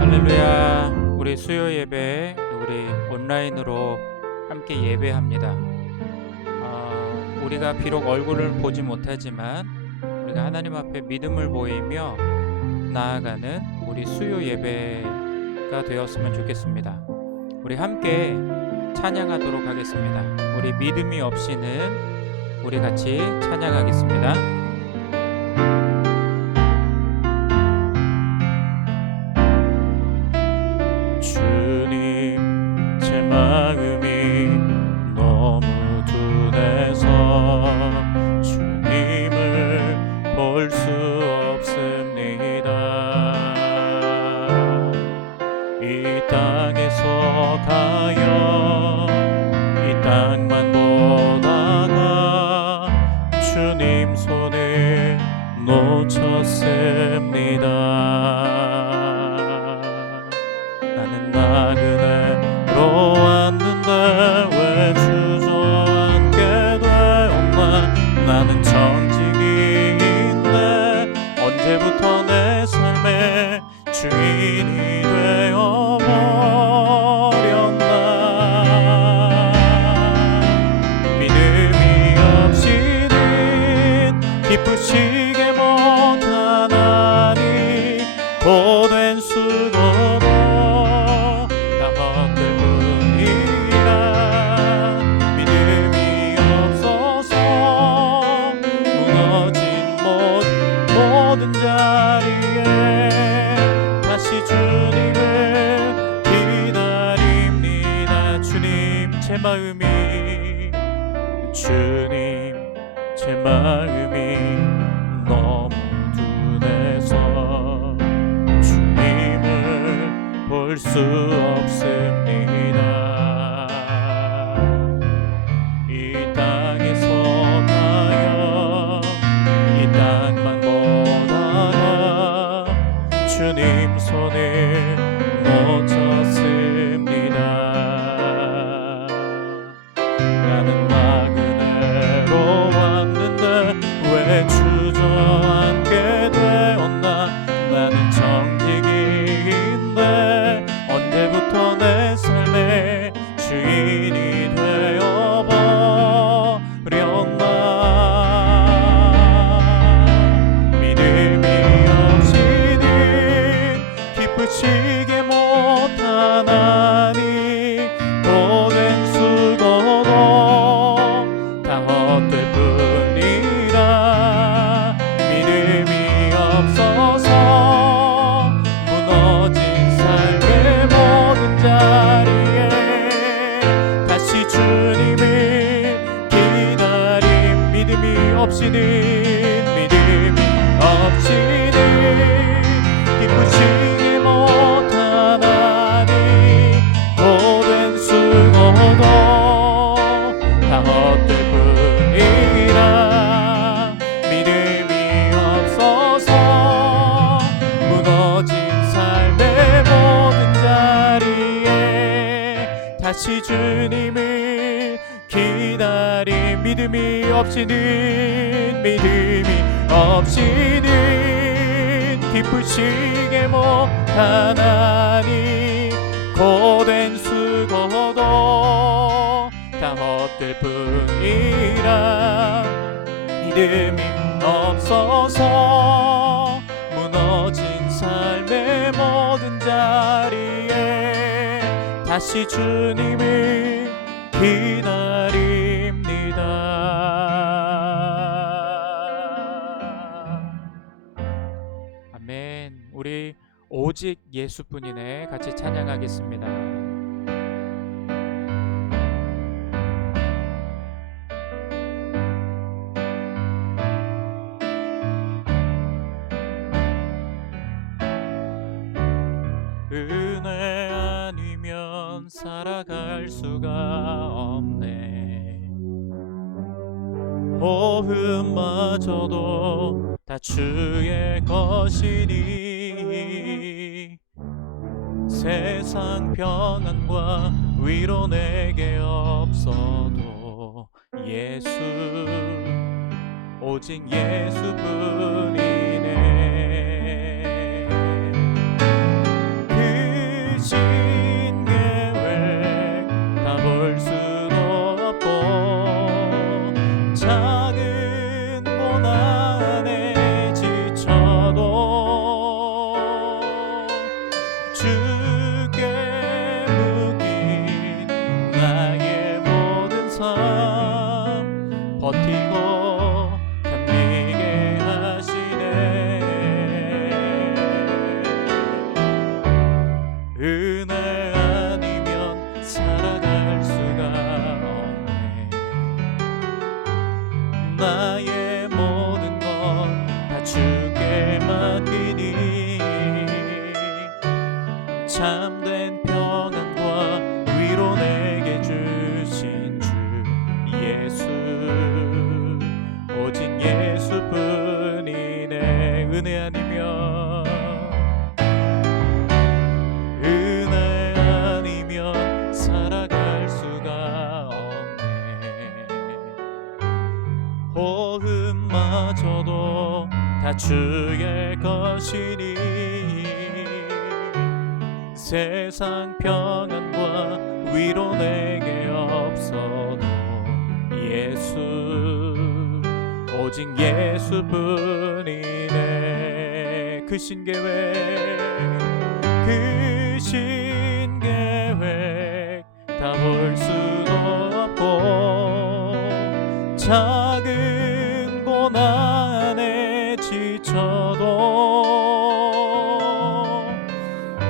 할렐루야. 우리 수요 예배 우리 온라인으로 함께 예배합니다. 우리가 비록 얼굴을 보지 못하지만 우리가 하나님 앞에 믿음을 보이며 나아가는 우리 수요 예배가 되었으면 좋겠습니다. 우리 함께 찬양하도록 하겠습니다. 우리 믿음이 없이는 우리 같이 찬양하겠습니다. 주님, 제 마음이 너무 둔해서 주님을 볼 수 없습니다. 이 땅에서 가요 이 땅만 보다가 주님 손을 놓쳤습니다. 나는 나그네로 왔는데 왜 주저앉게 되었나. 나는 정직인데 언제부터 내 삶의 주인이 되어버렸나. 믿음이 없이는 기쁘시게 못하나니 고된 수고도 다 헛될 뿐이라. 믿음이 없어서 무너진 모든 자리에 다시 주님을 기다립니다. 주님, 제 마음이 너무 둔해서 주님을 볼 수 없습니다. 이 땅에서 가요 이 땅만 보다가 주님 손을 놓쳤습니다. 나는 나그네로 왔는데 왜 주저앉게 되었나. 나는 정직인데 언제부터 내 삶의 주인이 되어버렸나. 믿음이 없이는 기쁘시게 못하나니 고된 수고도 다 헛될 뿐이라. 믿음이 없어서 무너진 삶의 모든 자리에 다시 주님을 기다림. 믿음이 없이는 기쁘시게 못하나니 고된 수고도 다 헛될 뿐이라. 믿음이 없어서 무너진 삶의 모든 자리에 다시 주님을 기다림. 믿음이 없이는 기쁘시게 못하나니 고된 수고도 다 헛될 뿐이라. 믿음이 없어서 무너진 삶의 모든 자리에 다시 주님을 기다립니다. 아멘. 우리 오직 예수뿐이네 같이 찬양하겠습니다. 은혜 아니면 살아갈 수가 없네. 호흡마저도 다 주의 것이니 세상 평안과 위로 내게 없어도 예수, 오직 예수뿐이네. 크신 계획 다 볼 수도 없고 작은 고난에 지쳐도 주께 묶인 나의 모든 삶 버티고 견디게 하시네. 은혜 아니면 살아갈 수가 없네. 나의 모든 것 다 주께 맡기니 참된 평안과 위로 내게 주신 주 예수, 오직 예수뿐이네. 은혜 아니면 살아갈 수가 없네. 호흡마저도 다 주의 것이니 세상 평안과 위로 내게 없어도 예수, 오직 예수뿐이네. 크신 계획, 크신 계획 다 볼 수도 없고 작은 고난에 지쳐도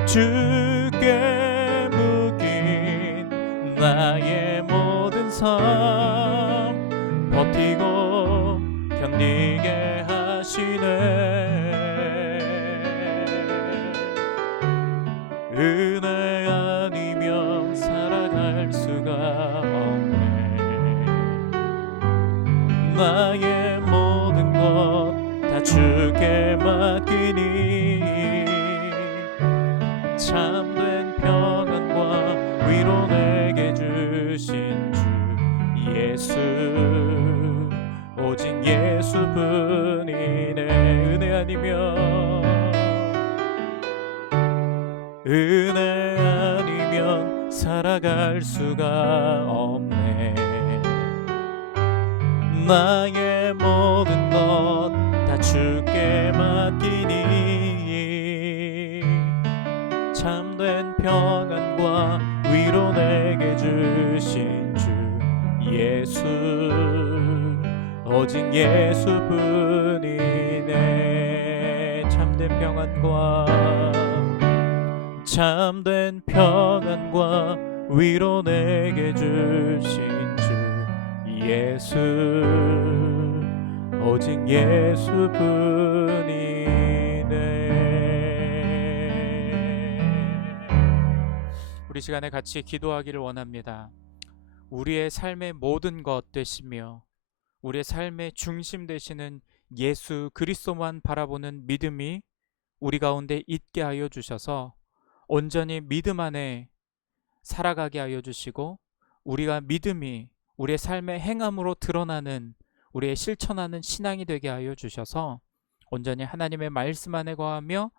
주께 묶인 나의 모든 삶 버티고 견디게 하시네. 은혜 아니면 살아갈 수가 없네. 나의 모든 것 다 주께 맡기니 참된 평안과 위로 내게 주신 주 예수, 오직 예수뿐이네. 은혜 아니면 살아갈 수가 없네. 나의 모든 것 다 주께 맡기니 참된 평안과 위로 내게 주신 주 예수, 오직 예수뿐이네. 참된 평안과 위로 내게 주신 주 예수, 오직 예수뿐이네. 우리 시간에 같이 기도하기를 원합니다. 우리의 삶의 모든 것 되시며 우리의 삶의 중심 되시는 예수 그리스도만 바라보는 믿음이 우리 가운데 있게 하여 주셔서 온전히 믿음 안에 살아가게 하여 주시고 우리가 믿음이 우리의 삶의 행함으로 드러나는 우리의 실천하는 신앙이 되게 하여 주셔서 온전히 하나님의 말씀 안에 거하며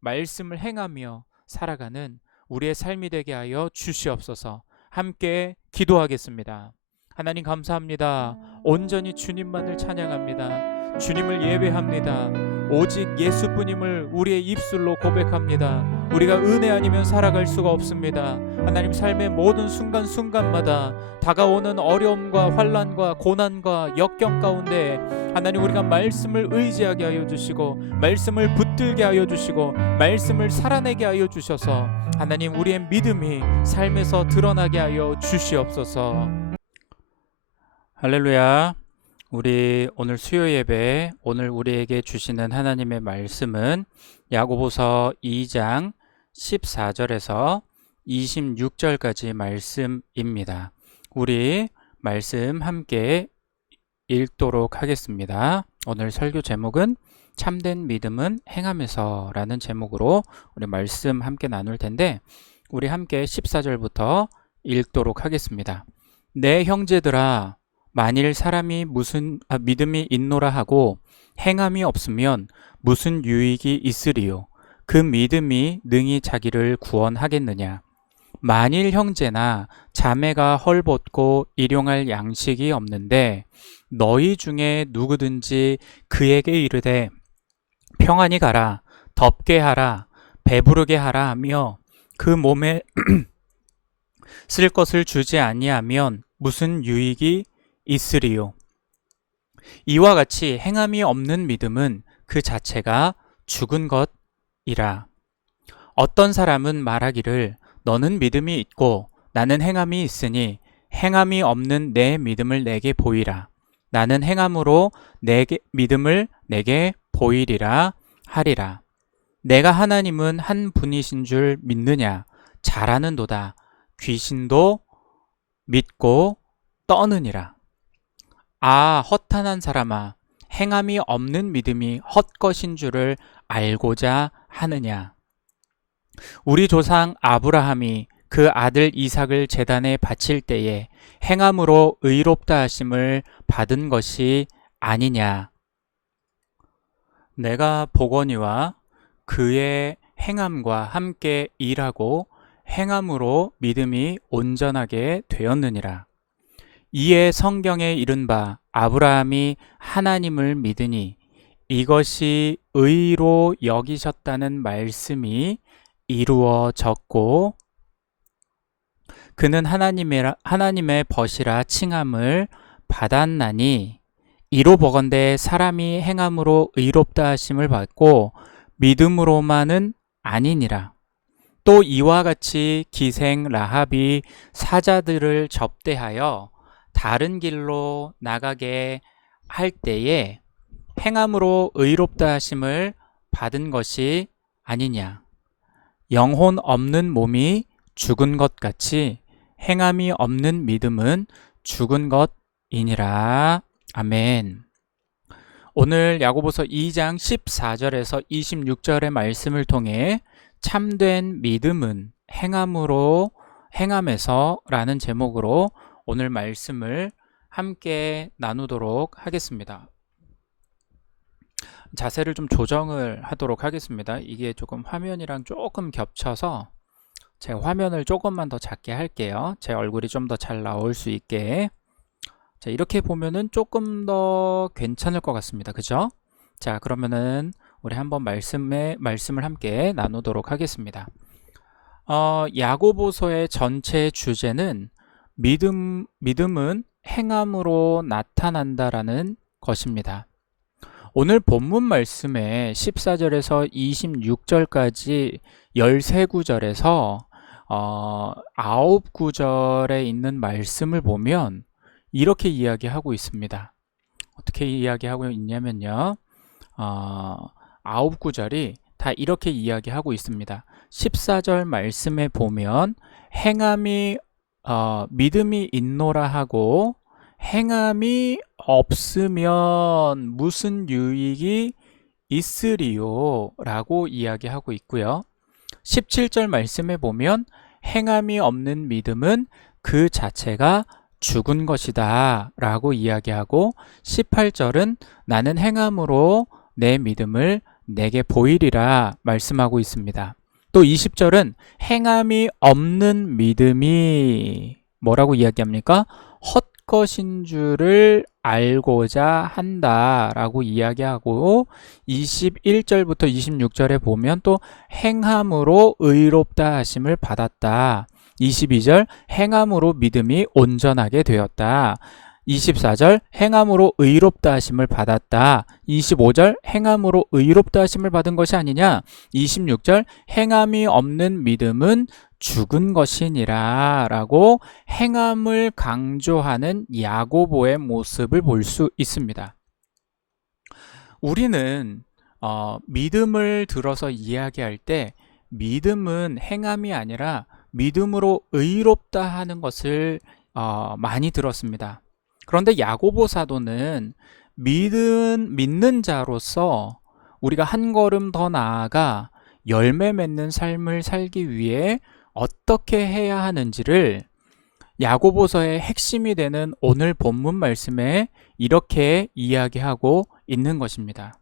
말씀을 행하며 살아가는 우리의 삶이 되게 하여 주시옵소서. 함께 기도하겠습니다. 하나님 감사합니다. 온전히 주님만을 찬양합니다. 주님을 예배합니다. 오직 예수뿐임을 우리의 입술로 고백합니다. 우리가 은혜 아니면 살아갈 수가 없습니다. 하나님 삶의 모든 순간순간마다 다가오는 어려움과 환난과 고난과 역경 가운데 하나님 우리가 말씀을 의지하게 하여 주시고 말씀을 붙들게 하여 주시고 말씀을 살아내게 하여 주셔서 하나님 우리의 믿음이 삶에서 드러나게 하여 주시옵소서. 할렐루야. 우리 오늘 수요 예배 오늘 우리에게 주시는 하나님의 말씀은 야고보서 2장 14절에서 26절까지 말씀입니다. 우리 말씀 함께 읽도록 하겠습니다. 오늘 설교 제목은 참된 믿음은 행함에서 라는 제목으로 우리 말씀 함께 나눌 텐데, 우리 함께 14절부터 읽도록 하겠습니다. 내 형제들아, 만일 사람이 믿음이 있노라 하고 행함이 없으면 무슨 유익이 있으리요? 그 믿음이 능히 자기를 구원하겠느냐? 만일 형제나 자매가 헐벗고 일용할 양식이 없는데 너희 중에 누구든지 그에게 이르되 평안히 가라, 덥게 하라, 배부르게 하라 하며 그 몸에 쓸 것을 주지 아니하면 무슨 유익이 있으리요? 이와 같이 행함이 없는 믿음은 그 자체가 죽은 것이라. 어떤 사람은 말하기를 너는 믿음이 있고 나는 행함이 있으니 행함이 없는 내 믿음을 내게 보이라. 나는 행함으로 믿음을 내게 보이리라 하리라. 내가 하나님은 한 분이신 줄 믿느냐? 잘하는도다. 귀신도 믿고 떠느니라. 아, 허탄한 사람아, 행함이 없는 믿음이 헛것인 줄을 알고자 하느냐? 우리 조상 아브라함이 그 아들 이삭을 제단에 바칠 때에 행함으로 의롭다 하심을 받은 것이 아니냐? 내가 보거니와 그의 행함과 함께 일하고 행함으로 믿음이 온전하게 되었느니라. 이에 성경에 이른 바 아브라함이 하나님을 믿으니 이것이 의로 여기셨다는 말씀이 이루어졌고 그는 하나님의 벗이라 칭함을 받았나니 이로 보건대 사람이 행함으로 의롭다 하심을 받고 믿음으로만은 아니니라. 또 이와 같이 기생 라합이 사자들을 접대하여 다른 길로 나가게 할 때에 행함으로 의롭다 하심을 받은 것이 아니냐. 영혼 없는 몸이 죽은 것 같이 행함이 없는 믿음은 죽은 것이니라. 아멘. 오늘 야고보서 2장 14절에서 26절의 말씀을 통해 참된 믿음은 행함에서 라는 제목으로 오늘 말씀을 함께 나누도록 하겠습니다. 자세를 좀 조정을 하도록 하겠습니다. 이게 조금 화면이랑 조금 겹쳐서 제가 화면을 조금만 더 작게 할게요. 제 얼굴이 좀 더 잘 나올 수 있게. 자, 이렇게 보면은 조금 더 괜찮을 것 같습니다. 그죠? 자, 그러면은 우리 한번 말씀을 함께 나누도록 하겠습니다. 야고보서의 전체 주제는 믿음은 행함으로 나타난다라는 것입니다. 오늘 본문 말씀에 14절에서 26절까지 13구절에서 9구절에 있는 말씀을 보면 이렇게 이야기하고 있습니다. 어떻게 이야기하고 있냐면요. 9구절이 다 이렇게 이야기하고 있습니다. 14절 말씀에 보면 믿음이 있노라 하고 행함이 없으면 무슨 유익이 있으리요? 라고 이야기하고 있고요. 17절 말씀에 보면 행함이 없는 믿음은 그 자체가 죽은 것이다 라고 이야기하고 18절은 나는 행함으로 내 믿음을 내게 보이리라 말씀하고 있습니다. 또 20절은 행함이 없는 믿음이 뭐라고 이야기합니까? 헛것인 줄을 알고자 한다 라고 이야기하고 21절부터 26절에 보면 또 행함으로 의롭다 하심을 받았다. 22절 행함으로 믿음이 온전하게 되었다. 24절 행함으로 의롭다 하심을 받았다. 25절 행함으로 의롭다 하심을 받은 것이 아니냐. 26절 행함이 없는 믿음은 죽은 것이니라 라고 행함을 강조하는 야고보의 모습을 볼 수 있습니다. 우리는 믿음을 들어서 이야기할 때 믿음은 행함이 아니라 믿음으로 의롭다 하는 것을 많이 들었습니다. 그런데 야고보 사도는 믿는 자로서 우리가 한 걸음 더 나아가 열매 맺는 삶을 살기 위해 어떻게 해야 하는지를 야고보서의 핵심이 되는 오늘 본문 말씀에 이렇게 이야기하고 있는 것입니다.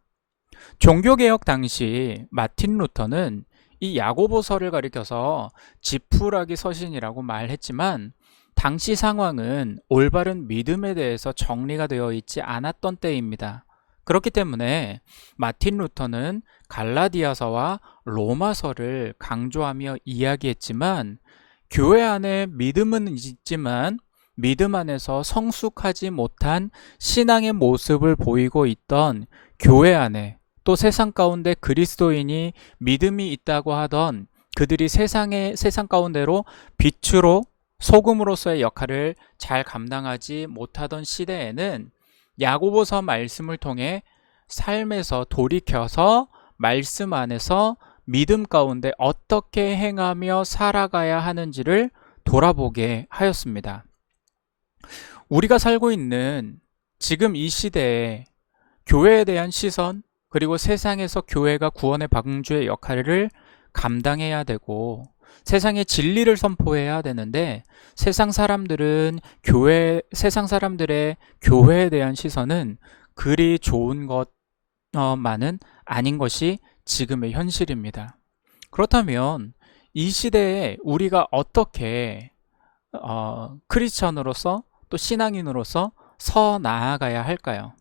종교개혁 당시 마틴 루터는 이 야고보서를 가리켜서 지푸라기 서신이라고 말했지만 당시 상황은 올바른 믿음에 대해서 정리가 되어 있지 않았던 때입니다. 그렇기 때문에 마틴 루터는 갈라디아서와 로마서를 강조하며 이야기했지만 교회 안에 믿음은 있지만 믿음 안에서 성숙하지 못한 신앙의 모습을 보이고 있던 교회 안에 또 세상 가운데 그리스도인이 믿음이 있다고 하던 그들이 세상 가운데로 빛으로 소금으로서의 역할을 잘 감당하지 못하던 시대에는 야고보서 말씀을 통해 삶에서 돌이켜서 말씀 안에서 믿음 가운데 어떻게 행하며 살아가야 하는지를 돌아보게 하였습니다. 우리가 살고 있는 지금 이 시대에 교회에 대한 시선, 그리고 세상에서 교회가 구원의 방주의 역할을 감당해야 되고 세상의 진리를 선포해야 되는데 세상 사람들의 교회에 대한 시선은 그리 좋은 것만은 아닌 것이 지금의 현실입니다. 그렇다면 이 시대에 우리가 어떻게 크리스천으로서 또 신앙인으로서 서 나아가야 할까요?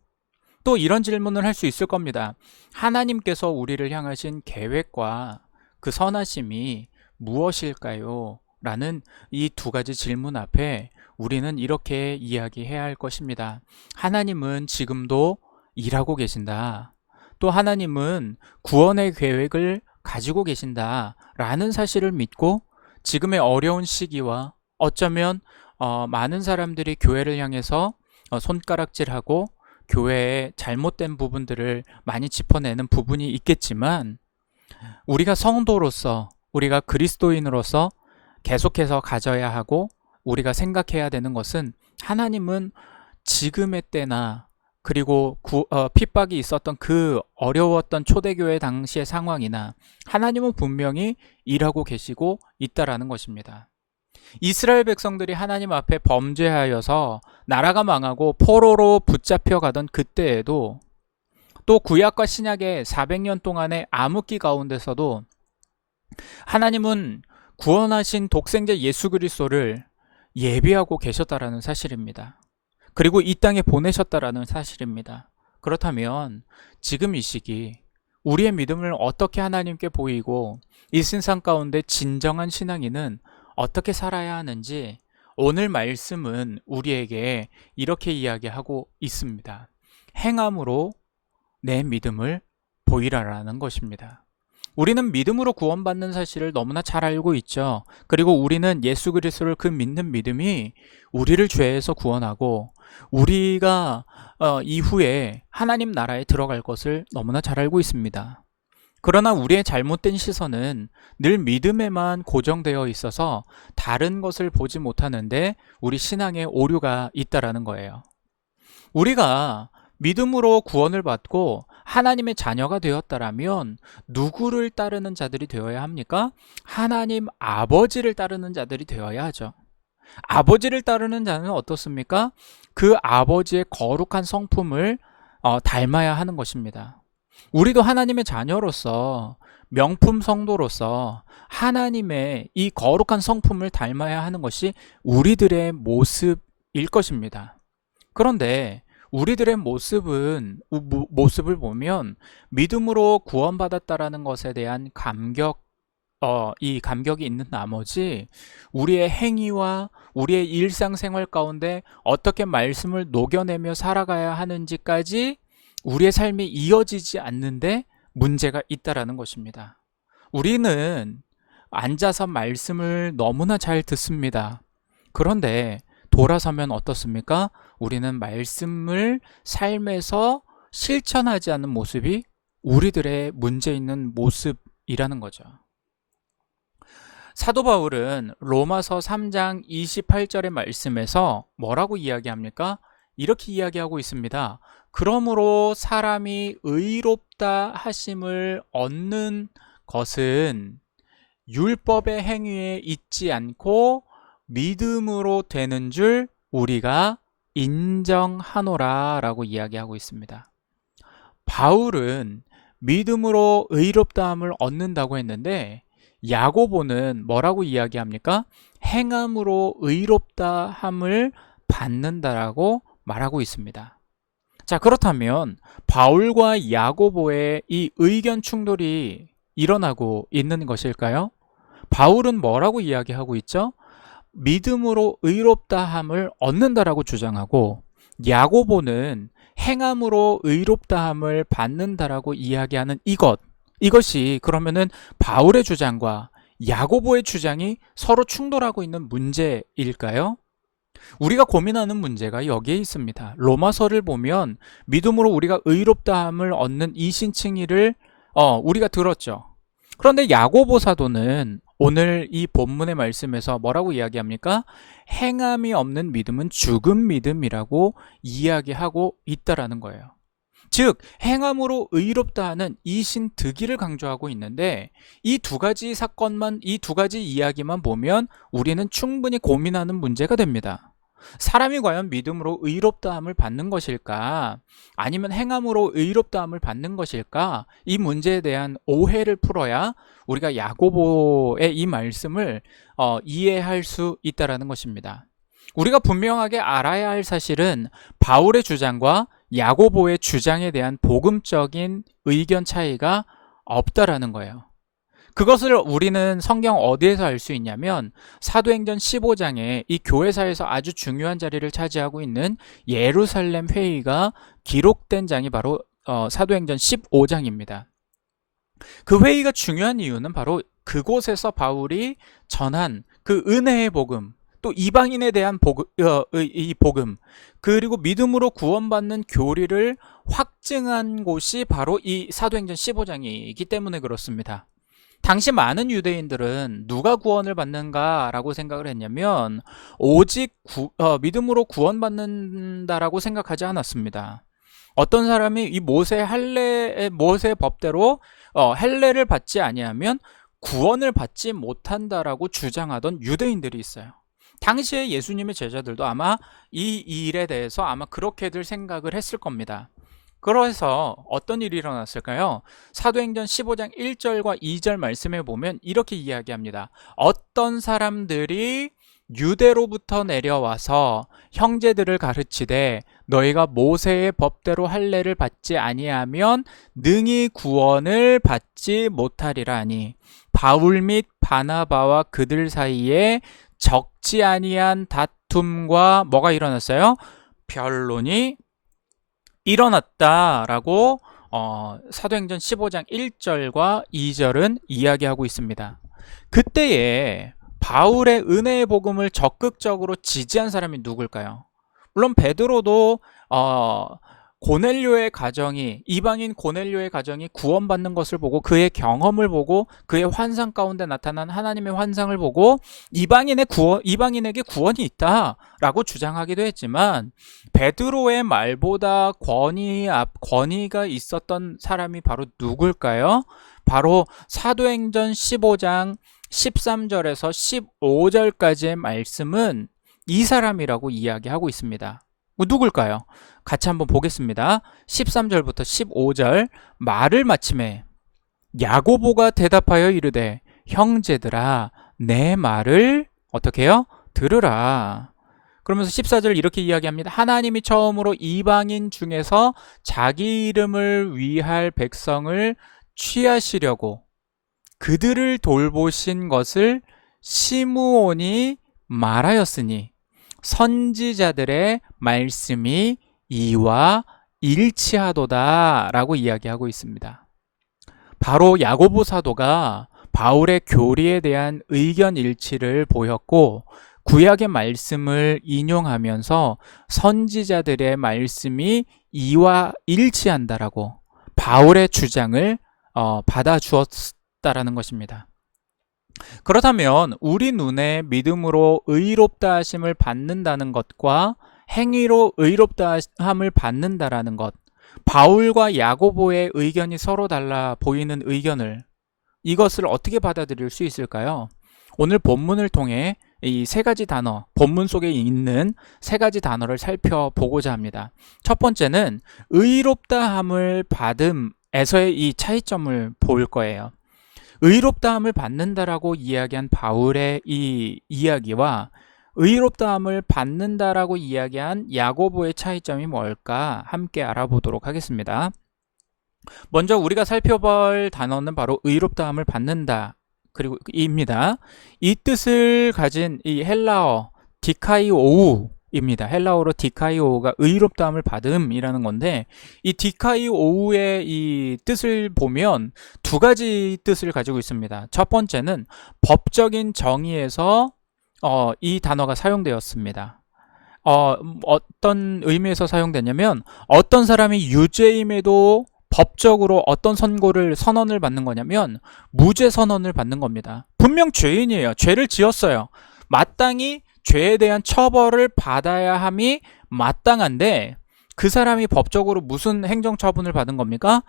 또 이런 질문을 할 수 있을 겁니다. 하나님께서 우리를 향하신 계획과 그 선하심이 무엇일까요? 라는 이 두 가지 질문 앞에 우리는 이렇게 이야기해야 할 것입니다. 하나님은 지금도 일하고 계신다. 또 하나님은 구원의 계획을 가지고 계신다. 라는 사실을 믿고 지금의 어려운 시기와 어쩌면 많은 사람들이 교회를 향해서 손가락질하고 교회의 잘못된 부분들을 많이 짚어내는 부분이 있겠지만 우리가 성도로서 우리가 그리스도인으로서 계속해서 가져야 하고 우리가 생각해야 되는 것은 하나님은 지금의 때나 그리고 핍박이 있었던 그 어려웠던 초대교회 당시의 상황이나 하나님은 분명히 일하고 계시고 있다라는 것입니다. 이스라엘 백성들이 하나님 앞에 범죄하여서 나라가 망하고 포로로 붙잡혀 가던 그때에도 또 구약과 신약의 400년 동안의 암흑기 가운데서도 하나님은 구원하신 독생자 예수 그리스도를 예비하고 계셨다라는 사실입니다. 그리고 이 땅에 보내셨다라는 사실입니다. 그렇다면 지금 이 시기 우리의 믿음을 어떻게 하나님께 보이고 이 세상 가운데 진정한 신앙인은 어떻게 살아야 하는지 오늘 말씀은 우리에게 이렇게 이야기하고 있습니다. 행함으로 내 믿음을 보이라라는 것입니다. 우리는 믿음으로 구원받는 사실을 너무나 잘 알고 있죠. 그리고 우리는 예수 그리스도를 그 믿는 믿음이 우리를 죄에서 구원하고 우리가 이후에 하나님 나라에 들어갈 것을 너무나 잘 알고 있습니다. 그러나 우리의 잘못된 시선은 늘 믿음에만 고정되어 있어서 다른 것을 보지 못하는데 우리 신앙에 오류가 있다라는 거예요. 우리가 믿음으로 구원을 받고 하나님의 자녀가 되었다라면 누구를 따르는 자들이 되어야 합니까? 하나님 아버지를 따르는 자들이 되어야 하죠. 아버지를 따르는 자는 어떻습니까? 그 아버지의 거룩한 성품을 닮아야 하는 것입니다. 우리도 하나님의 자녀로서 명품 성도로서 하나님의 이 거룩한 성품을 닮아야 하는 것이 우리들의 모습일 것입니다. 그런데 우리들의 모습을 보면 믿음으로 구원받았다라는 것에 대한 이 감격이 있는 나머지 우리의 행위와 우리의 일상생활 가운데 어떻게 말씀을 녹여내며 살아가야 하는지까지 우리의 삶이 이어지지 않는데 문제가 있다라는 것입니다. 우리는 앉아서 말씀을 너무나 잘 듣습니다. 그런데 돌아서면 어떻습니까? 우리는 말씀을 삶에서 실천하지 않는 모습이 우리들의 문제 있는 모습이라는 거죠. 사도 바울은 로마서 3장 28절의 말씀에서 뭐라고 이야기합니까? 이렇게 이야기하고 있습니다. 그러므로 사람이 의롭다 하심을 얻는 것은 율법의 행위에 있지 않고 믿음으로 되는 줄 우리가 인정하노라 라고 이야기하고 있습니다. 바울은 믿음으로 의롭다함을 얻는다고 했는데 야고보는 뭐라고 이야기합니까? 행함으로 의롭다함을 받는다라고 말하고 있습니다. 자, 그렇다면 바울과 야고보의 이 의견 충돌이 일어나고 있는 것일까요? 바울은 뭐라고 이야기하고 있죠? 믿음으로 의롭다함을 얻는다라고 주장하고 야고보는 행함으로 의롭다함을 받는다라고 이야기하는 이것이 그러면은 바울의 주장과 야고보의 주장이 서로 충돌하고 있는 문제일까요? 우리가 고민하는 문제가 여기에 있습니다. 로마서를 보면 믿음으로 우리가 의롭다함을 얻는 이신칭의를 우리가 들었죠. 그런데 야고보 사도는 오늘 이 본문의 말씀에서 뭐라고 이야기합니까? 행함이 없는 믿음은 죽은 믿음이라고 이야기하고 있다라는 거예요. 즉 행함으로 의롭다 하는 이신득의를 강조하고 있는데 이 두 가지 사건만, 이 두 가지 이야기만 보면 우리는 충분히 고민하는 문제가 됩니다. 사람이 과연 믿음으로 의롭다함을 받는 것일까? 아니면 행함으로 의롭다함을 받는 것일까? 이 문제에 대한 오해를 풀어야 우리가 야고보의 이 말씀을 이해할 수 있다는 것입니다. 우리가 분명하게 알아야 할 사실은 바울의 주장과 야고보의 주장에 대한 복음적인 의견 차이가 없다라는 거예요. 그것을 우리는 성경 어디에서 알 수 있냐면 사도행전 15장에 이 교회사에서 아주 중요한 자리를 차지하고 있는 예루살렘 회의가 기록된 장이 바로 사도행전 15장입니다. 그 회의가 중요한 이유는 바로 그곳에서 바울이 전한 그 은혜의 복음, 또 이방인에 대한 이 복음, 그리고 믿음으로 구원받는 교리를 확증한 곳이 바로 이 사도행전 15장이기 때문에 그렇습니다. 당시 많은 유대인들은 누가 구원을 받는가라고 생각을 했냐면 오직 믿음으로 구원받는다라고 생각하지 않았습니다. 어떤 사람이 이 모세 법대로 할례를 받지 아니하면 구원을 받지 못한다라고 주장하던 유대인들이 있어요. 당시에 예수님의 제자들도 아마 이 일에 대해서 아마 그렇게들 생각을 했을 겁니다. 그래서 어떤 일이 일어났을까요? 사도행전 15장 1절과 2절 말씀에 보면 이렇게 이야기합니다. 어떤 사람들이 유대로부터 내려와서 형제들을 가르치되 너희가 모세의 법대로 할례를 받지 아니하면 능히 구원을 받지 못하리라 하니 바울 및 바나바와 그들 사이에 적지 아니한 다툼과 뭐가 일어났어요? 변론이 일어났다라고 사도행전 15장 1절과 2절은 이야기하고 있습니다. 그때에 바울의 은혜의 복음을 적극적으로 지지한 사람이 누굴까요? 물론 베드로도 고넬료의 가정이, 이방인 고넬료의 가정이 구원받는 것을 보고 그의 경험을 보고 그의 환상 가운데 나타난 하나님의 환상을 보고 이방인에게 구원이 있다라고 주장하기도 했지만 베드로의 말보다 권위가 있었던 사람이 바로 누굴까요? 바로 사도행전 15장 13절에서 15절까지의 말씀은 이 사람이라고 이야기하고 있습니다. 누굴까요? 같이 한번 보겠습니다. 13절부터 15절 말을 마침에 야고보가 대답하여 이르되 형제들아 내 말을 어떻게 해요? 들으라. 그러면서 14절 이렇게 이야기합니다. 하나님이 처음으로 이방인 중에서 자기 이름을 위할 백성을 취하시려고 그들을 돌보신 것을 시므온이 말하였으니 선지자들의 말씀이 이와 일치하도다 라고 이야기하고 있습니다. 바로 야고보 사도가 바울의 교리에 대한 의견 일치를 보였고 구약의 말씀을 인용하면서 선지자들의 말씀이 이와 일치한다라고 바울의 주장을 받아주었다라는 것입니다. 그렇다면 우리 눈에 믿음으로 의롭다 하심을 받는다는 것과 행위로 의롭다 함을 받는다라는 것, 바울과 야고보의 의견이 서로 달라 보이는 의견을, 이것을 어떻게 받아들일 수 있을까요? 오늘 본문을 통해 이 세 가지 단어, 본문 속에 있는 세 가지 단어를 살펴보고자 합니다. 첫 번째는 의롭다함을 받음에서의 이 차이점을 볼 거예요. 의롭다함을 받는다라고 이야기한 바울의 이 이야기와 의롭다함을 받는다라고 이야기한 야고보의 차이점이 뭘까 함께 알아보도록 하겠습니다. 먼저 우리가 살펴볼 단어는 바로 의롭다함을 받는다 그리고 입니다. 이 뜻을 가진 이 헬라어 디카이오우입니다. 헬라어로 디카이오우가 의롭다함을 받음이라는 건데, 이 디카이오우의 이 뜻을 보면 두 가지 뜻을 가지고 있습니다. 첫 번째는 법적인 정의에서 이 단어가 사용되었습니다. 어떤 의미에서 사용되냐면, 어떤 사람이 유죄임에도 법적으로 어떤 선언을 받는 거냐면 무죄 선언을 받는 겁니다. 분명 죄인이에요. 죄를 지었어요. 마땅히 죄에 대한 처벌을 받아야 함이 마땅한데, 그 사람이 법적으로 무슨 행정처분을 받은 겁니까?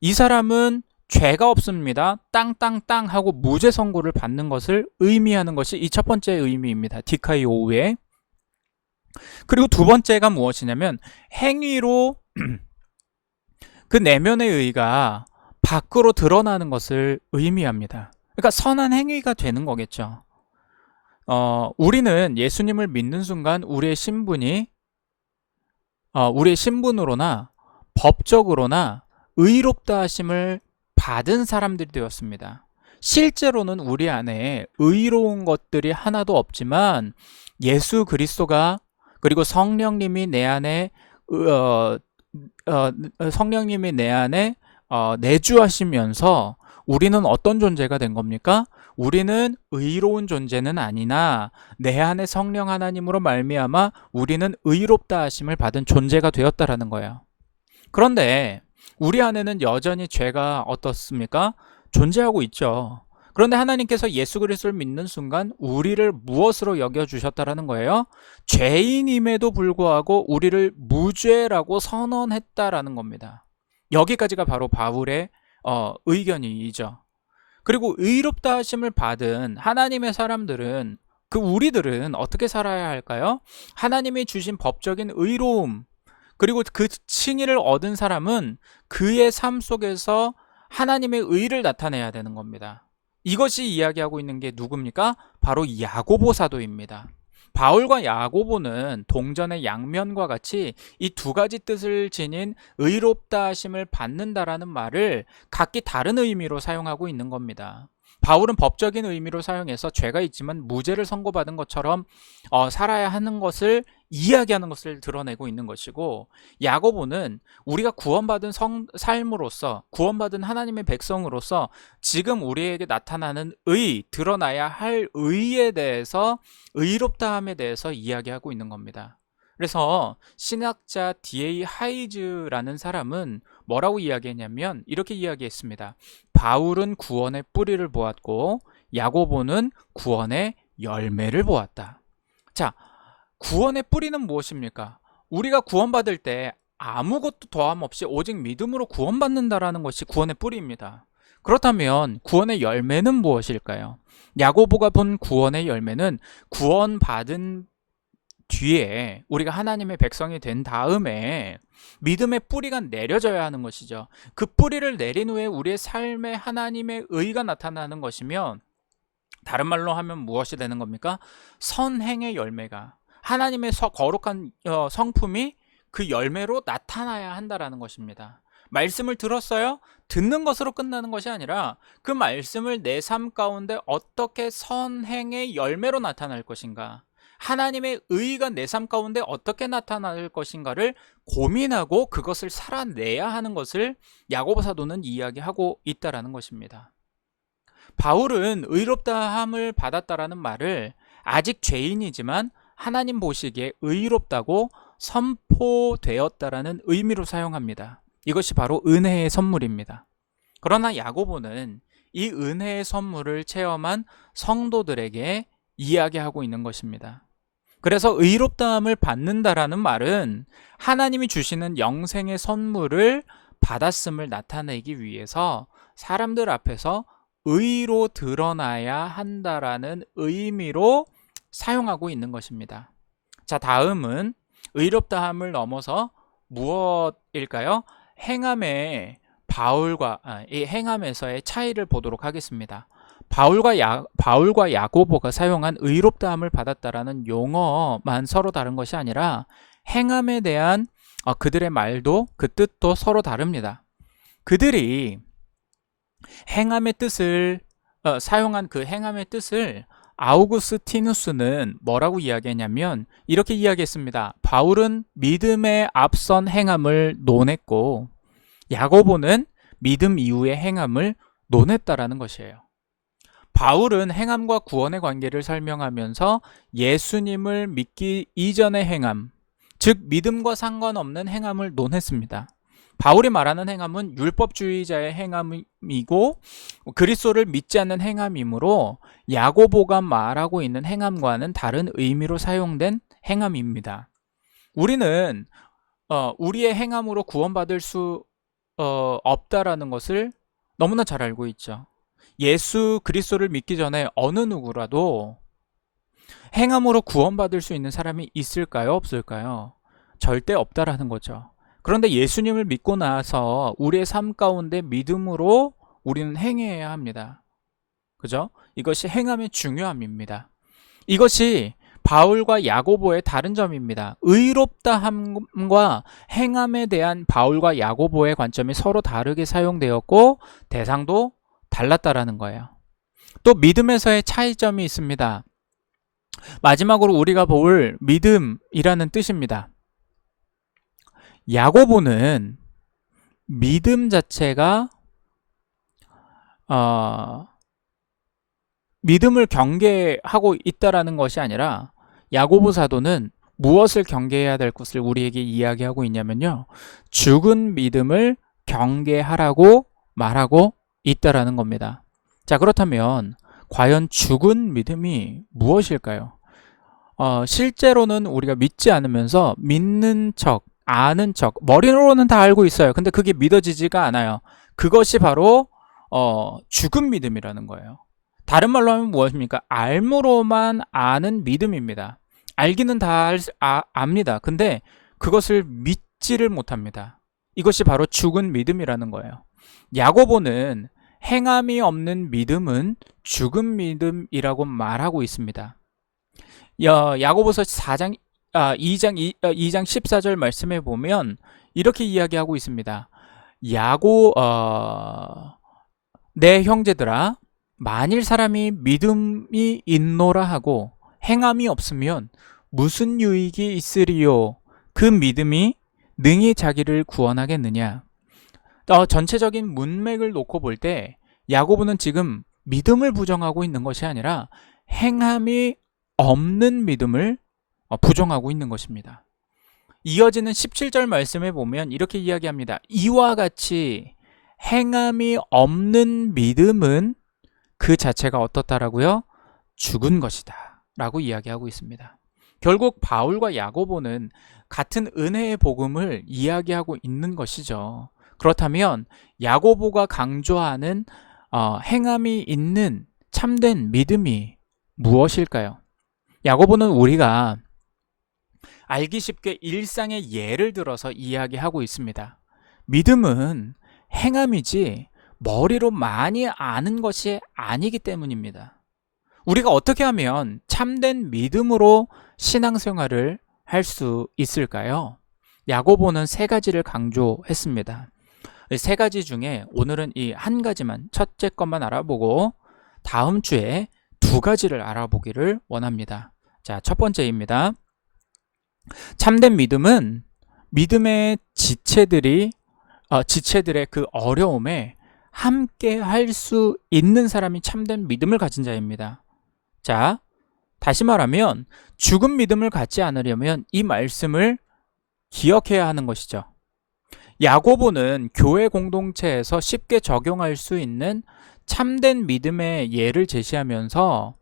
이 사람은 죄가 없습니다. 땅땅땅 하고 무죄 선고를 받는 것을 의미하는 것이 이 첫 번째 의미입니다. 디카이오우의. 그리고 두 번째가 무엇이냐면 행위로 그 내면의 의가 밖으로 드러나는 것을 의미합니다. 그러니까 선한 행위가 되는 거겠죠. 우리는 예수님을 믿는 순간 우리의 신분으로나 법적으로나 의롭다 하심을 받은 사람들이 되었습니다. 실제로는 우리 안에 의로운 것들이 하나도 없지만 예수 그리스도가, 그리고 성령님이 내 안에 내주하시면서 우리는 어떤 존재가 된 겁니까? 우리는 의로운 존재는 아니나 내 안에 성령 하나님으로 말미암아 우리는 의롭다 하심을 받은 존재가 되었다라는 거예요. 그런데 우리 안에는 여전히 죄가 어떻습니까? 존재하고 있죠. 그런데 하나님께서 예수 그리스도를 믿는 순간 우리를 무엇으로 여겨주셨다라는 거예요? 죄인임에도 불구하고 우리를 무죄라고 선언했다라는 겁니다. 여기까지가 바로 바울의 의견이죠. 그리고 의롭다 하심을 받은 하나님의 사람들은, 우리들은 어떻게 살아야 할까요? 하나님이 주신 법적인 의로움, 그리고 그 칭의를 얻은 사람은 그의 삶 속에서 하나님의 의를 나타내야 되는 겁니다. 이것이 이야기하고 있는 게 누굽니까? 바로 야고보 사도입니다. 바울과 야고보는 동전의 양면과 같이 이 두 가지 뜻을 지닌 의롭다 하심을 받는다라는 말을 각기 다른 의미로 사용하고 있는 겁니다. 바울은 법적인 의미로 사용해서 죄가 있지만 무죄를 선고받은 것처럼 살아야 하는 것을 이야기하는 것을 드러내고 있는 것이고, 야고보는 우리가 구원받은 삶으로서, 구원받은 하나님의 백성으로서 지금 우리에게 나타나는 드러나야 할 의에 대해서, 의롭다함에 대해서 이야기하고 있는 겁니다. 그래서 신학자 D.A. 하이즈라는 사람은 뭐라고 이야기했냐면 이렇게 이야기했습니다. 바울은 구원의 뿌리를 보았고 야고보는 구원의 열매를 보았다. 자, 구원의 뿌리는 무엇입니까? 우리가 구원받을 때 아무것도 더함 없이 오직 믿음으로 구원받는다라는 것이 구원의 뿌리입니다. 그렇다면 구원의 열매는 무엇일까요? 야고보가 본 구원의 열매는 구원받은 뒤에 우리가 하나님의 백성이 된 다음에 믿음의 뿌리가 내려져야 하는 것이죠. 그 뿌리를 내린 후에 우리의 삶에 하나님의 의가 나타나는 것이면, 다른 말로 하면 무엇이 되는 겁니까? 선행의 열매가, 하나님의 거룩한 성품이 그 열매로 나타나야 한다라는 것입니다. 말씀을 들었어요? 듣는 것으로 끝나는 것이 아니라 그 말씀을 내 삶 가운데 어떻게 선행의 열매로 나타날 것인가, 하나님의 의가 내 삶 가운데 어떻게 나타날 것인가를 고민하고 그것을 살아내야 하는 것을 야고보 사도는 이야기하고 있다라는 것입니다. 바울은 의롭다함을 받았다라는 말을 아직 죄인이지만 하나님 보시기에 의롭다고 선포되었다라는 의미로 사용합니다. 이것이 바로 은혜의 선물입니다. 그러나 야고보는 이 은혜의 선물을 체험한 성도들에게 이야기하고 있는 것입니다. 그래서 의롭다함을 받는다라는 말은 하나님이 주시는 영생의 선물을 받았음을 나타내기 위해서 사람들 앞에서 의로 드러나야 한다라는 의미로 사용하고 있는 것입니다. 자, 다음은 의롭다함을 넘어서 무엇일까요? 행함의 이 행함에서의 차이를 보도록 하겠습니다. 바울과 야고보가 사용한 의롭다함을 받았다라는 용어만 서로 다른 것이 아니라 행함에 대한 그들의 말도 그 뜻도 서로 다릅니다. 그들이 행함의 뜻을 사용한 그 행함의 뜻을 아우구스티누스는 뭐라고 이야기했냐면 이렇게 이야기했습니다. 바울은 믿음에 앞선 행함을 논했고 야고보는 믿음 이후의 행함을 논했다라는 것이에요. 바울은 행함과 구원의 관계를 설명하면서 예수님을 믿기 이전의 행함, 즉 믿음과 상관없는 행함을 논했습니다. 바울이 말하는 행함은 율법주의자의 행함이고 그리스도를 믿지 않는 행함이므로 야고보가 말하고 있는 행함과는 다른 의미로 사용된 행함입니다. 우리는 우리의 행함으로 구원받을 수 없다라는 것을 너무나 잘 알고 있죠. 예수 그리스도를 믿기 전에 어느 누구라도 행함으로 구원받을 수 있는 사람이 있을까요? 없을까요? 절대 없다라는 거죠. 그런데 예수님을 믿고 나서 우리의 삶 가운데 믿음으로 우리는 행해야 합니다. 그죠? 이것이 행함의 중요함입니다. 이것이 바울과 야고보의 다른 점입니다. 의롭다함과 행함에 대한 바울과 야고보의 관점이 서로 다르게 사용되었고 대상도 달랐다라는 거예요. 또 믿음에서의 차이점이 있습니다. 마지막으로 우리가 볼 믿음이라는 뜻입니다. 야고보는 믿음 자체가 믿음을 경계하고 있다라는 것이 아니라 야고보 사도는 무엇을 경계해야 될 것을 우리에게 이야기하고 있냐면요. 죽은 믿음을 경계하라고 말하고 있다라는 겁니다. 자, 그렇다면 과연 죽은 믿음이 무엇일까요? 실제로는 우리가 믿지 않으면서 믿는 척, 아는 척, 머리로는 다 알고 있어요. 근데 그게 믿어지지가 않아요. 그것이 바로 죽은 믿음이라는 거예요. 다른 말로 하면 무엇입니까? 알므로만 아는 믿음입니다. 알기는 다 압니다. 근데 그것을 믿지를 못합니다. 이것이 바로 죽은 믿음이라는 거예요. 야고보는 행함이 없는 믿음은 죽은 믿음이라고 말하고 있습니다. 야고보서 2장 14절 말씀에 보면 이렇게 이야기하고 있습니다. 내 형제들아, 만일 사람이 믿음이 있노라 하고 행함이 없으면 무슨 유익이 있으리요? 그 믿음이 능히 자기를 구원하겠느냐? 전체적인 문맥을 놓고 볼 때 야고보는 지금 믿음을 부정하고 있는 것이 아니라 행함이 없는 믿음을 부정하고 있는 것입니다. 이어지는 17절 말씀에 보면 이렇게 이야기합니다. 이와 같이 행함이 없는 믿음은 그 자체가 어떻다라고요? 죽은 것이다 라고 이야기하고 있습니다. 결국 바울과 야고보는 같은 은혜의 복음을 이야기하고 있는 것이죠. 그렇다면 야고보가 강조하는 행함이 있는 참된 믿음이 무엇일까요? 야고보는 우리가 알기 쉽게 일상의 예를 들어서 이야기하고 있습니다. 믿음은 행함이지 머리로 많이 아는 것이 아니기 때문입니다. 우리가 어떻게 하면 참된 믿음으로 신앙생활을 할 수 있을까요? 야고보는 3가지를 강조했습니다. 3가지 중에 오늘은 이 한 가지만, 첫째 것만 알아보고 다음 주에 2가지를 알아보기를 원합니다. 자, 첫 번째입니다. 참된 믿음은 믿음의 지체들의 그 어려움에 함께 할 수 있는 사람이 참된 믿음을 가진 자입니다. 자, 다시 말하면 죽은 믿음을 갖지 않으려면 이 말씀을 기억해야 하는 것이죠. 야고보는 교회 공동체에서 쉽게 적용할 수 있는 참된 믿음의 예를 제시하면서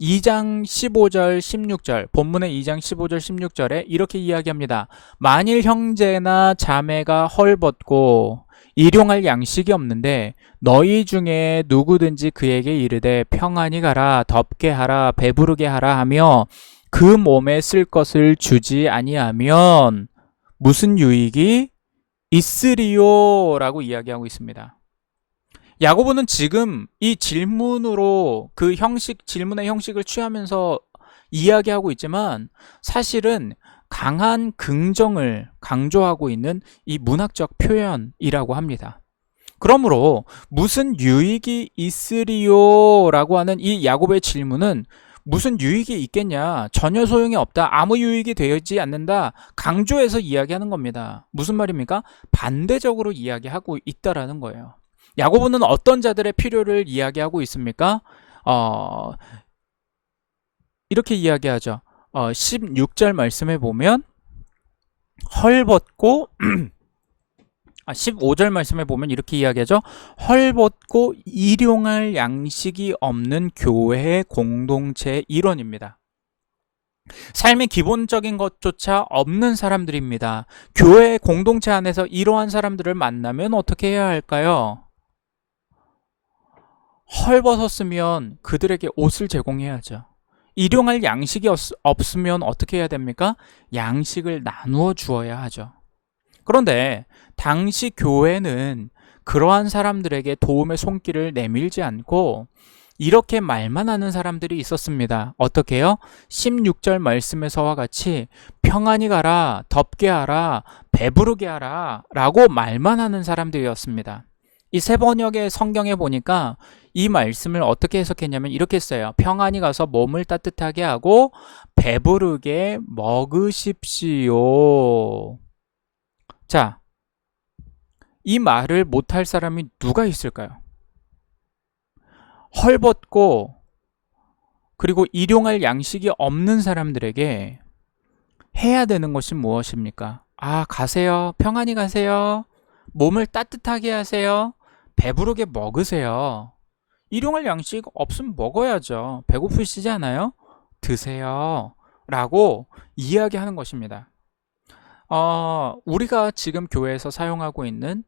2장 15절 16절 본문의 2장 15절 16절에 이렇게 이야기합니다. 만일 형제나 자매가 헐벗고 일용할 양식이 없는데 너희 중에 누구든지 그에게 이르되 평안히 가라 덥게 하라 배부르게 하라 하며 그 몸에 쓸 것을 주지 아니하면 무슨 유익이 있으리요? 라고 이야기하고 있습니다. 야고보는 지금 이 질문으로 그 질문의 형식을 취하면서 이야기하고 있지만 사실은 강한 긍정을 강조하고 있는 이 문학적 표현이라고 합니다. 그러므로 무슨 유익이 있으리요? 라고 하는 이 야고보의 질문은 무슨 유익이 있겠냐? 전혀 소용이 없다. 아무 유익이 되지 않는다. 강조해서 이야기하는 겁니다. 무슨 말입니까? 반대적으로 이야기하고 있다라는 거예요. 야고보는 어떤 자들의 필요를 이야기하고 있습니까? 이렇게 이야기하죠. 16절 말씀에 보면 헐벗고 15절 말씀에 보면 이렇게 이야기하죠. 헐벗고 일용할 양식이 없는 교회의 공동체의 일원입니다. 삶의 기본적인 것조차 없는 사람들입니다. 교회 공동체 안에서 이러한 사람들을 만나면 어떻게 해야 할까요? 헐벗었으면 그들에게 옷을 제공해야죠. 일용할 양식이 없으면 어떻게 해야 됩니까? 양식을 나누어 주어야 하죠. 그런데 당시 교회는 그러한 사람들에게 도움의 손길을 내밀지 않고 이렇게 말만 하는 사람들이 있었습니다. 어떻게요? 16절 말씀에서와 같이 평안히 가라, 덥게 하라, 배부르게 하라 라고 말만 하는 사람들이었습니다. 이 세 번역의 성경에 보니까 이 말씀을 어떻게 해석했냐면 이렇게 써요. 평안히 가서 몸을 따뜻하게 하고 배부르게 먹으십시오. 자, 이 말을 못할 사람이 누가 있을까요? 헐벗고 그리고 일용할 양식이 없는 사람들에게 해야 되는 것이 무엇입니까? 가세요. 평안히 가세요. 몸을 따뜻하게 하세요. 배부르게 먹으세요. 일용할 양식 없으면 먹어야죠. 배고프시지 않아요? 드세요. 라고 이야기하는 것입니다. 우리가 지금 교회에서 사용하고 있는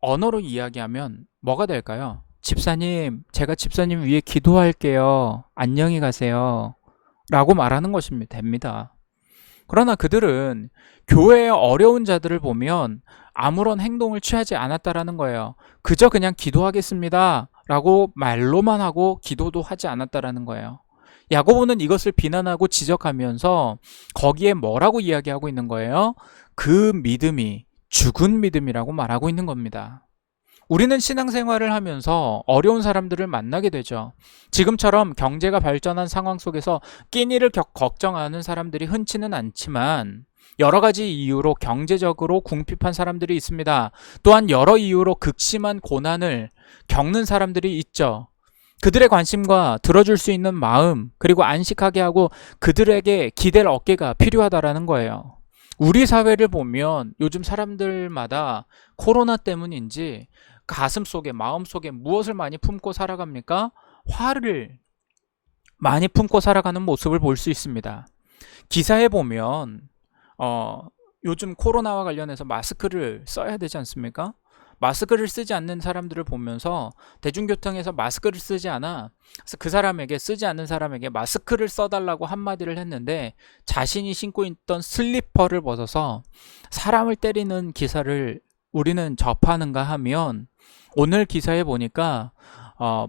언어로 이야기하면 뭐가 될까요? 집사님, 제가 집사님 위해 기도할게요. 안녕히 가세요. 라고 말하는 것입니다. 됩니다. 그러나 그들은 교회의 어려운 자들을 보면 아무런 행동을 취하지 않았다라는 거예요. 그저 그냥 기도하겠습니다. 라고 말로만 하고 기도도 하지 않았다라는 거예요. 야고보는 이것을 비난하고 지적하면서 거기에 뭐라고 이야기하고 있는 거예요? 그 믿음이 죽은 믿음이라고 말하고 있는 겁니다. 우리는 신앙생활을 하면서 어려운 사람들을 만나게 되죠. 지금처럼 경제가 발전한 상황 속에서 끼니를 걱정하는 사람들이 흔치는 않지만 여러 가지 이유로 경제적으로 궁핍한 사람들이 있습니다. 또한 여러 이유로 극심한 고난을 겪는 사람들이 있죠. 그들의 관심과 들어줄 수 있는 마음, 그리고 안식하게 하고 그들에게 기댈 어깨가 필요하다라는 거예요. 우리 사회를 보면 요즘 사람들마다 코로나 때문인지 가슴속에, 마음속에 무엇을 많이 품고 살아갑니까? 화를 많이 품고 살아가는 모습을 볼 수 있습니다. 기사에 보면 요즘 코로나와 관련해서 마스크를 써야 되지 않습니까? 마스크를 쓰지 않는 사람들을 보면서 대중교통에서 마스크를 쓰지 않아 그래서 그 사람에게 쓰지 않는 사람에게 마스크를 써달라고 한마디를 했는데 자신이 신고 있던 슬리퍼를 벗어서 사람을 때리는 기사를 우리는 접하는가 하면 오늘 기사에 보니까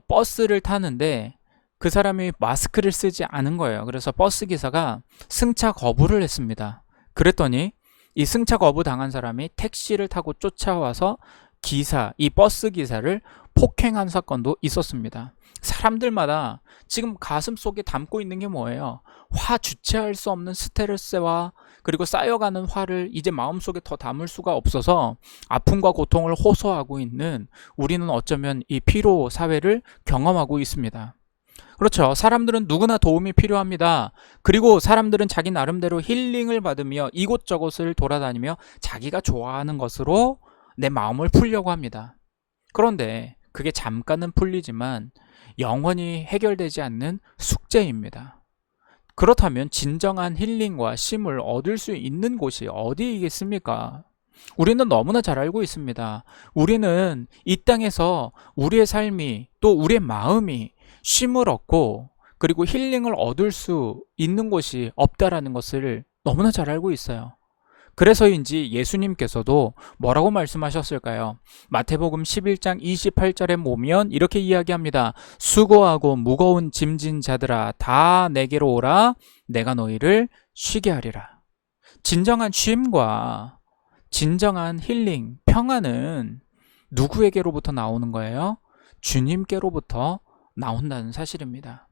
버스를 타는데 그 사람이 마스크를 쓰지 않은 거예요. 그래서 버스 기사가 승차 거부를 했습니다. 그랬더니 이 승차 거부 당한 사람이 택시를 타고 쫓아와서 이 버스 기사를 폭행한 사건도 있었습니다. 사람들마다 지금 가슴 속에 담고 있는 게 뭐예요? 주체할 수 없는 스트레스와 그리고 쌓여가는 화를 이제 마음속에 더 담을 수가 없어서 아픔과 고통을 호소하고 있는 우리는 어쩌면 이 피로 사회를 경험하고 있습니다. 그렇죠. 사람들은 누구나 도움이 필요합니다. 그리고 사람들은 자기 나름대로 힐링을 받으며 이곳저곳을 돌아다니며 자기가 좋아하는 것으로 내 마음을 풀려고 합니다. 그런데 그게 잠깐은 풀리지만 영원히 해결되지 않는 숙제입니다. 그렇다면 진정한 힐링과 쉼을 얻을 수 있는 곳이 어디이겠습니까? 우리는 너무나 잘 알고 있습니다. 우리는 이 땅에서 우리의 삶이 또 우리의 마음이 쉼을 얻고 그리고 힐링을 얻을 수 있는 곳이 없다라는 것을 너무나 잘 알고 있어요. 그래서인지 예수님께서도 뭐라고 말씀하셨을까요? 마태복음 11장 28절에 보면 이렇게 이야기합니다. 수고하고 무거운 짐진 자들아 다 내게로 오라 내가 너희를 쉬게 하리라. 진정한 쉼과 진정한 힐링, 평안은 누구에게로부터 나오는 거예요? 주님께로부터 나온다는 사실입니다.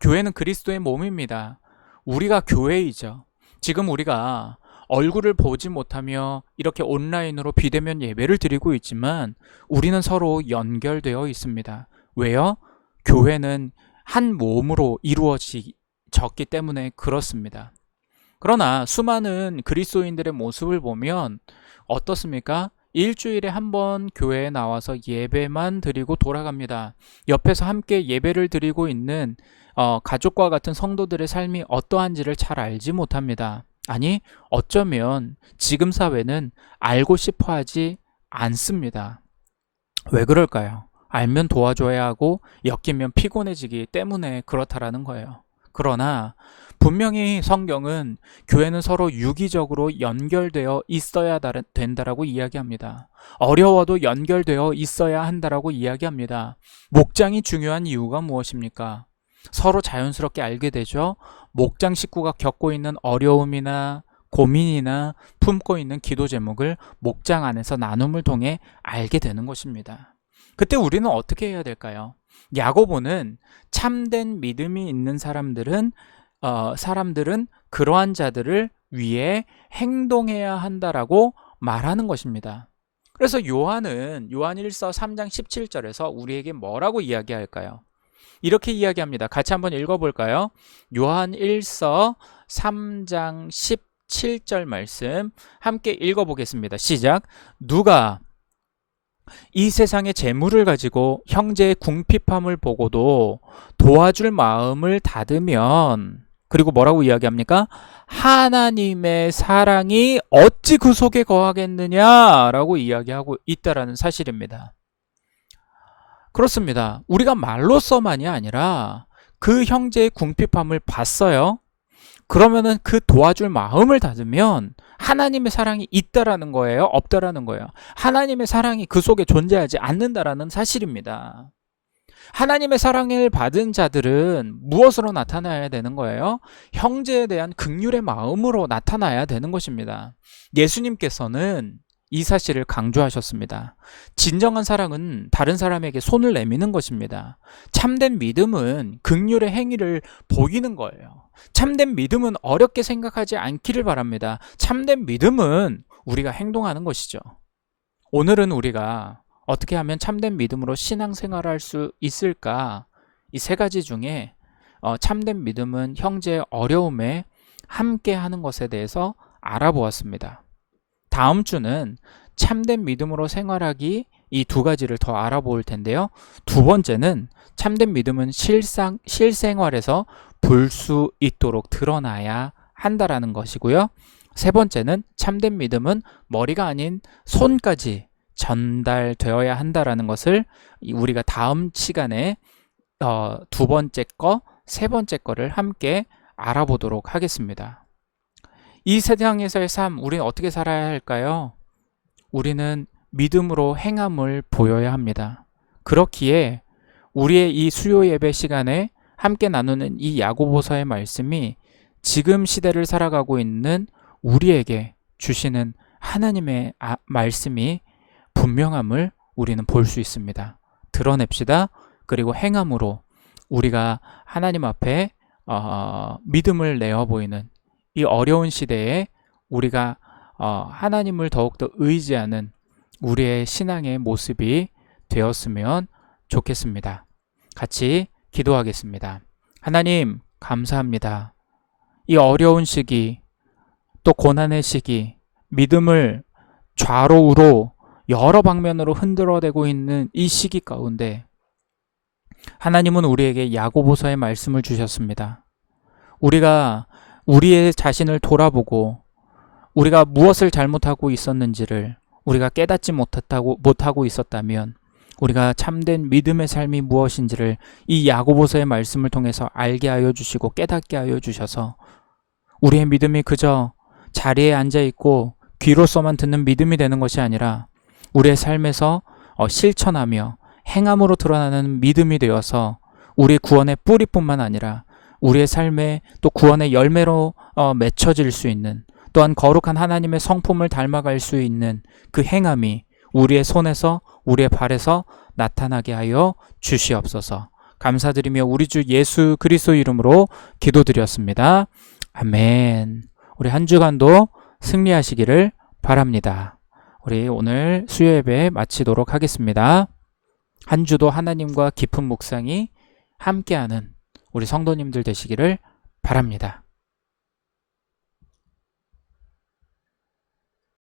교회는 그리스도의 몸입니다. 우리가 교회이죠. 지금 우리가 얼굴을 보지 못하며 이렇게 온라인으로 비대면 예배를 드리고 있지만 우리는 서로 연결되어 있습니다. 왜요? 교회는 한 몸으로 이루어졌기 때문에 그렇습니다. 그러나 수많은 그리스도인들의 모습을 보면 어떻습니까? 일주일에 한 번 교회에 나와서 예배만 드리고 돌아갑니다. 옆에서 함께 예배를 드리고 있는 가족과 같은 성도들의 삶이 어떠한지를 잘 알지 못합니다. 아니, 어쩌면 지금 사회는 알고 싶어 하지 않습니다. 왜 그럴까요? 알면 도와줘야 하고 엮이면 피곤해지기 때문에 그렇다라는 거예요. 그러나 분명히 성경은 교회는 서로 유기적으로 연결되어 있어야 된다라고 이야기합니다. 어려워도 연결되어 있어야 한다라고 이야기합니다. 목장이 중요한 이유가 무엇입니까? 서로 자연스럽게 알게 되죠. 목장 식구가 겪고 있는 어려움이나 고민이나 품고 있는 기도 제목을 목장 안에서 나눔을 통해 알게 되는 것입니다. 그때 우리는 어떻게 해야 될까요? 야고보는 참된 믿음이 있는 사람들은 그러한 자들을 위해 행동해야 한다라고 말하는 것입니다. 그래서 요한 1서 3장 17절에서 우리에게 뭐라고 이야기할까요? 이렇게 이야기합니다. 같이 한번 읽어볼까요? 요한 1서 3장 17절 말씀 함께 읽어보겠습니다. 시작. 누가 이 세상의 재물을 가지고 형제의 궁핍함을 보고도 도와줄 마음을 닫으면 그리고 뭐라고 이야기합니까? 하나님의 사랑이 어찌 그 속에 거하겠느냐라고 이야기하고 있다라는 사실입니다. 그렇습니다. 우리가 말로서만이 아니라 그 형제의 궁핍함을 봤어요. 그러면은 그 도와줄 마음을 닫으면 하나님의 사랑이 있다라는 거예요? 없다라는 거예요? 하나님의 사랑이 그 속에 존재하지 않는다라는 사실입니다. 하나님의 사랑을 받은 자들은 무엇으로 나타나야 되는 거예요? 형제에 대한 긍휼의 마음으로 나타나야 되는 것입니다. 예수님께서는 이 사실을 강조하셨습니다. 진정한 사랑은 다른 사람에게 손을 내미는 것입니다. 참된 믿음은 긍휼의 행위를 보이는 거예요. 참된 믿음은 어렵게 생각하지 않기를 바랍니다. 참된 믿음은 우리가 행동하는 것이죠. 오늘은 우리가 어떻게 하면 참된 믿음으로 신앙생활을 할 수 있을까? 이 세 가지 중에 참된 믿음은 형제의 어려움에 함께 하는 것에 대해서 알아보았습니다. 다음 주는 참된 믿음으로 생활하기 이 두 가지를 더 알아볼 텐데요. 두 번째는 참된 믿음은 실생활에서 볼 수 있도록 드러나야 한다라는 것이고요. 세 번째는 참된 믿음은 머리가 아닌 손까지 전달되어야 한다라는 것을 우리가 다음 시간에 두 번째 거, 세 번째 거를 함께 알아보도록 하겠습니다. 이 세상에서의 삶, 우리는 어떻게 살아야 할까요? 우리는 믿음으로 행함을 보여야 합니다. 그렇기에 우리의 이 수요 예배 시간에 함께 나누는 이 야고보서의 말씀이 지금 시대를 살아가고 있는 우리에게 주시는 하나님의 말씀이 분명함을 우리는 볼 수 있습니다. 드러냅시다. 그리고 행함으로 우리가 하나님 앞에 믿음을 내어 보이는 이 어려운 시대에 우리가 하나님을 더욱더 의지하는 우리의 신앙의 모습이 되었으면 좋겠습니다. 같이 기도하겠습니다. 하나님, 감사합니다. 이 어려운 시기, 또 고난의 시기, 믿음을 좌로 우로 여러 방면으로 흔들어대고 있는 이 시기 가운데 하나님은 우리에게 야고보서의 말씀을 주셨습니다. 우리가 우리의 자신을 돌아보고 우리가 무엇을 잘못하고 있었는지를 우리가 깨닫지 못하고 있었다면 우리가 참된 믿음의 삶이 무엇인지를 이 야고보서의 말씀을 통해서 알게 하여 주시고 깨닫게 하여 주셔서 우리의 믿음이 그저 자리에 앉아있고 귀로서만 듣는 믿음이 되는 것이 아니라 우리의 삶에서 실천하며 행함으로 드러나는 믿음이 되어서 우리의 구원의 뿌리뿐만 아니라 우리의 삶에 또 구원의 열매로 맺혀질 수 있는, 또한 거룩한 하나님의 성품을 닮아갈 수 있는 그 행함이 우리의 손에서 우리의 발에서 나타나게 하여 주시옵소서. 감사드리며 우리 주 예수 그리스도 이름으로 기도드렸습니다. 아멘. 우리 한 주간도 승리하시기를 바랍니다. 우리 오늘 수요 예배 마치도록 하겠습니다. 한 주도 하나님과 깊은 묵상이 함께하는 우리 성도님들 되시기를 바랍니다.